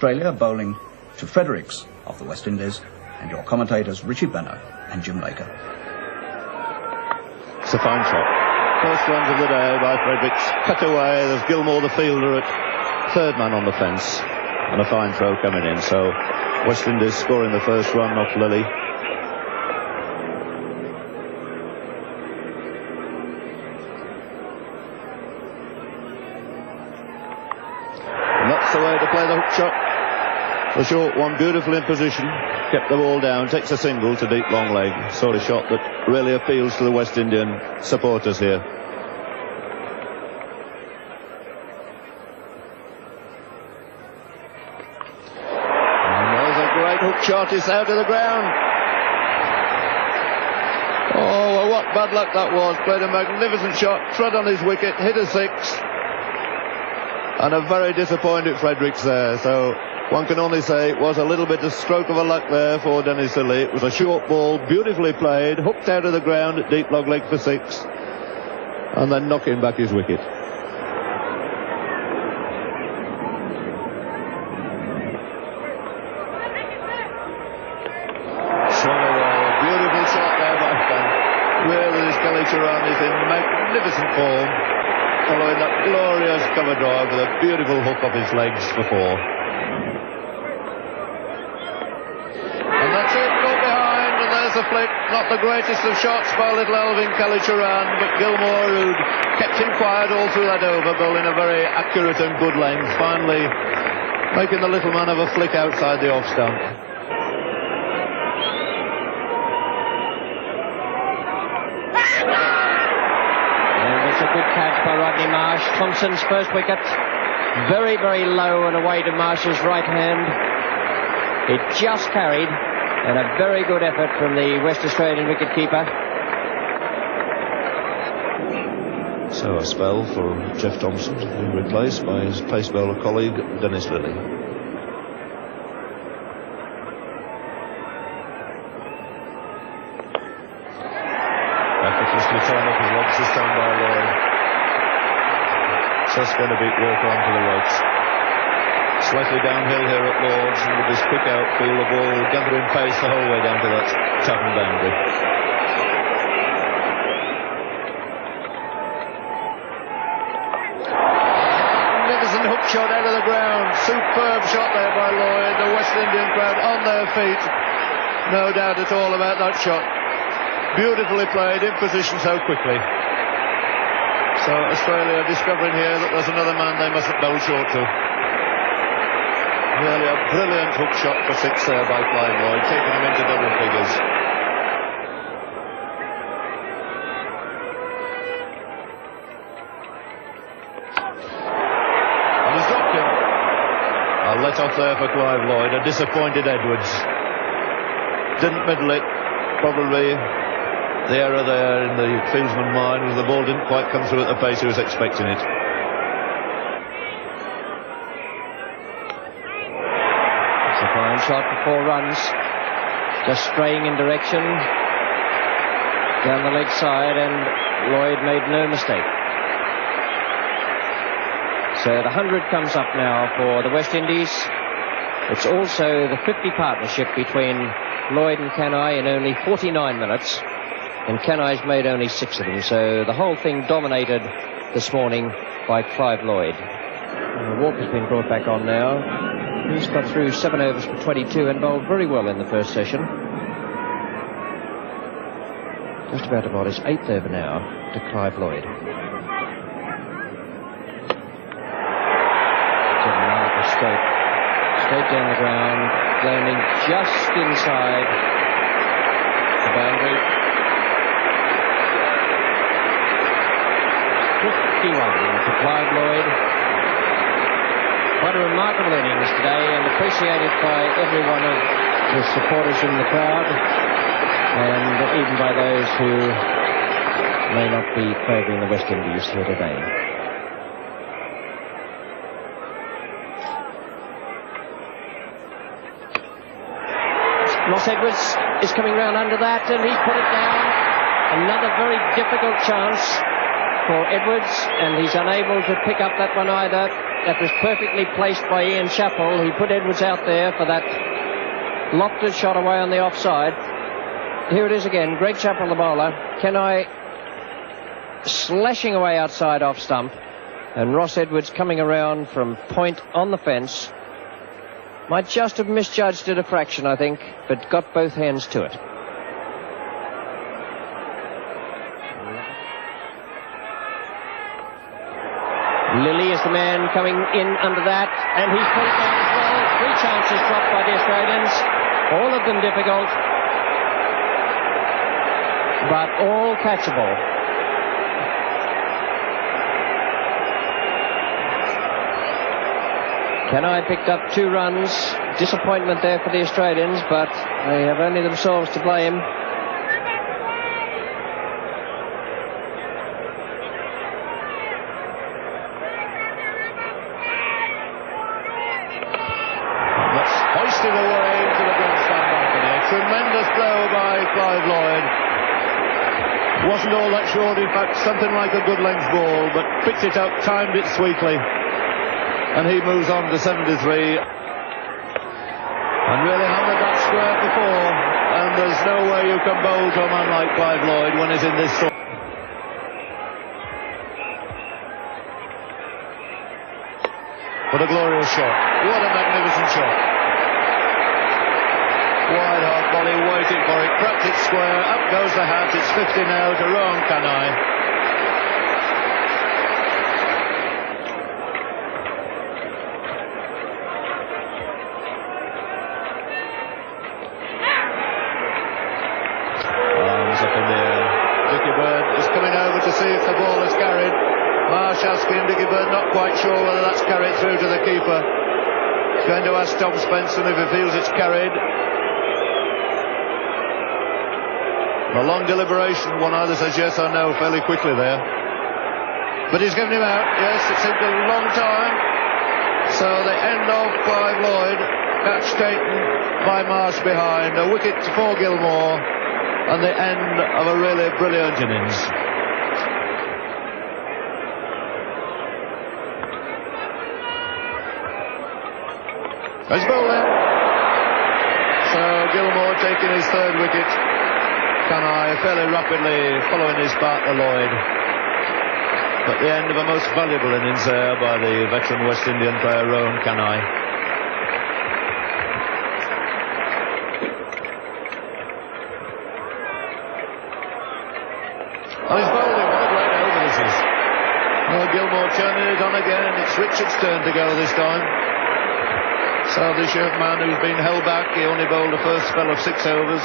Australia bowling to Fredericks of the West Indies, and your commentators Richie Benner and Jim Laker. It's a fine shot. First runs of the day by Fredericks. Cut away. There's Gilmore, the fielder, at third man on the fence. And a fine throw coming in. So West Indies scoring the first run off Lilly. And that's the way to play the hook shot. The short one, beautiful in position, kept the ball down, takes a single to deep long leg. Sort of shot that really appeals to the West Indian supporters here. And there's a great hook shot, it's out of the ground. Oh, well, what bad luck that was. Played a magnificent shot, tread on his wicket, hit a six. And a very disappointed Fredericks there, so one can only say it was a little bit of stroke of a luck there for Dennis Lilly. It was a short ball, beautifully played, hooked out of the ground at deep long leg for six, and then knocking back his wicket. Swung away, beautiful shot there by Fan. Really, this Kelly Turan is in magnificent form, following that glorious cover drive with a beautiful hook off his legs for four. A flick, not the greatest of shots by little Alvin Kallicharran, but Gilmore, who'd kept him quiet all through that over, bowling a very accurate and good length, finally making the little man have a flick outside the off stump. And it's a good catch by Rodney Marsh. Thompson's first wicket, very, very low and away to Marsh's right hand. It just carried. And a very good effort from the West Australian wicketkeeper. So a spell for Jeff Thomson, being replaced by his pace bowler colleague Dennis Lilly. Effortlessly turned up his legs this time by Lloyd. Just going to beat Walker onto the ropes. Slightly downhill here at Lord's, and with this quick outfield, the ball gathering pace the whole way down to that tavern boundary. Magnificent hook shot out of the ground. Superb shot there by Lloyd. The West Indian crowd on their feet. No doubt at all about that shot. Beautifully played, in position so quickly. So Australia discovering here that there's another man they mustn't bowl short to. Really a brilliant hook shot for six there by Clive Lloyd, taking him into double figures. And he's dropped him. A let off there for Clive Lloyd, a disappointed Edwards. Didn't middle it, probably the error there in the fieldsman's mind was the ball didn't quite come through at the pace he was expecting it. It's a fine shot for 4 runs. Just straying in direction down the leg side, and Lloyd made no mistake. So the 100 comes up now for the West Indies. It's also the 50 partnership between Lloyd and Kanhai in only 49 minutes. And Kanhai's made only 6 of them. So the whole thing dominated this morning by Clive Lloyd. Walker's been brought back on now. He's got through 7 overs for 22 and bowled very well in the first session. Just about his 8th over now to Clive Lloyd. Straight down the ground, landing just inside the boundary. 51 to Clive Lloyd. What a remarkable innings today, and appreciated by every one of the supporters in the crowd, and even by those who may not be favouring the West Indies here today. Ross Edwards is coming round under that, and he's put it down. Another very difficult chance for Edwards, and he's unable to pick up that one either. That was perfectly placed by Ian Chappell. He put Edwards out there for that lofted shot away on the offside. Here it is again. Greg Chappell, the bowler. Kenai slashing away outside off stump. And Ross Edwards coming around from point on the fence. Might just have misjudged it a fraction, I think, but got both hands to it. Lilly is the man coming in under that, and he's put it down as well. 3 chances dropped by the Australians, all of them difficult, but all catchable. Kenai picked up 2 runs. Disappointment there for the Australians, but they have only themselves to blame. That's hoisted away to the grandstand balcony. A tremendous blow by Clive Lloyd. Wasn't all that short, in fact, something like a good length ball, but picked it up, timed it sweetly. And he moves on to 73. And really hammered that square before. And there's no way you can bowl to a man like Clive Lloyd when he's in this sort. What a glorious shot. What a magnificent shot. Wide half volley, waiting for it. Cracked it square. Up goes the hat. It's 50 now to Rohan Kanai. Up in the air. Dickie Bird is coming over to see if the ball is carried. Marsh asking Dickie Bird, not quite sure whether that's carried through to the keeper. He's going to ask Tom Spencer if he feels it's carried. A long deliberation, one either says yes or no fairly quickly there. But he's given him out. Yes, it seemed a long time. So the end of Clive Lloyd, catch taken by Marsh behind. A wicket for Gilmore. And the end of a really brilliant innings. He's bowling. So Gilmore taking his 3rd wicket. Kanai fairly rapidly following his partner Lloyd. But the end of a most valuable innings there by the veteran West Indian player Rohan Kanai. Oh, he's bowling. What a great over this is. Well, Gilmore turning it on again. It's Richard's turn to go this time. So this young man who's been held back, he only bowled the first spell of 6 overs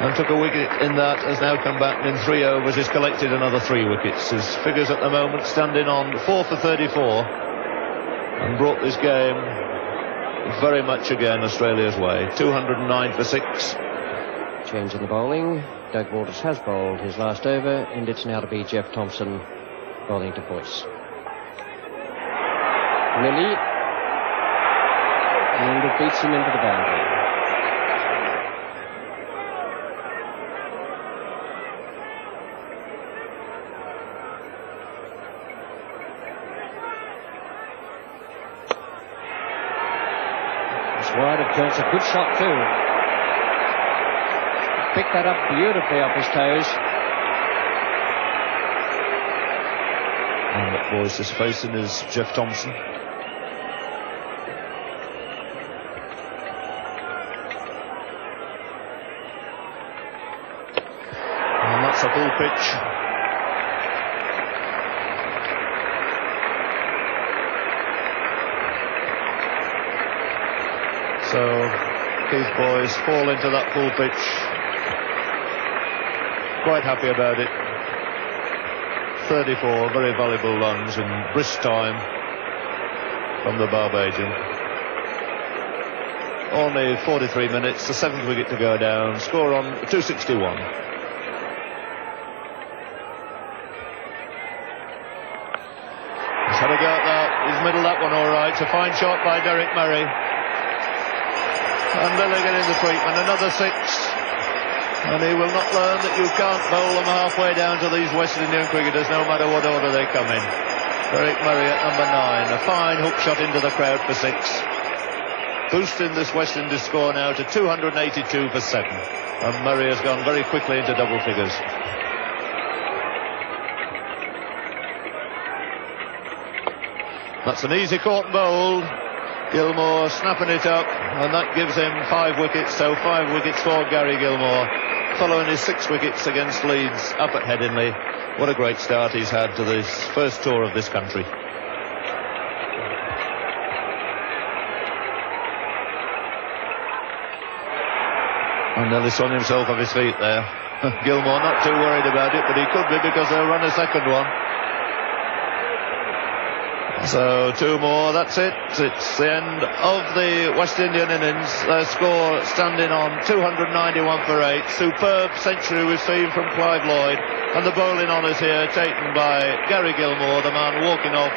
and took a wicket in that, has now come back and in 3 overs he's collected another 3 wickets. His figures at the moment standing on 4 for 34 and brought this game very much again Australia's way. 209 for 6. Change in the bowling. Doug Walters has bowled his last over, and it's now to be Jeff Thompson bowling to Boyce. Lilly, and it beats him into the boundary. It's wide of Jones, a good shot too. Picked that up beautifully off his toes. And what Boyce is facing is Jeff Thompson. And that's a full pitch. So Keith Boyce fall into that full pitch. Quite happy about it. 34 very valuable runs in brisk time from the Barbadian. Only 43 minutes, the 7th wicket to go down. Score on 261. He's had a go at that. He's middled that one all right. It's a fine shot by Derek Murray. And Lilly getting the treatment. Another 6. And he will not learn that you can't bowl them halfway down to these West Indian cricketers, no matter what order they come in. Eric Murray at number 9. A fine hook shot into the crowd for 6. Boosting this West Indies score now to 282 for 7. And Murray has gone very quickly into double figures. That's an easy caught and bowled. Gilmore snapping it up, and that gives him 5 wickets. So 5 wickets for Gary Gilmore, following his 6 wickets against Leeds up at Headingley. What a great start he's had to this first tour of this country. And nearly swung himself off his feet there. Gilmore not too worried about it, but he could be, because they'll run a second one. So 2 more, that's it. It's the end of the West Indian innings. Their score standing on 291 for 8. Superb century we've seen from Clive Lloyd. And the bowling honours here taken by Gary Gilmore, the man walking off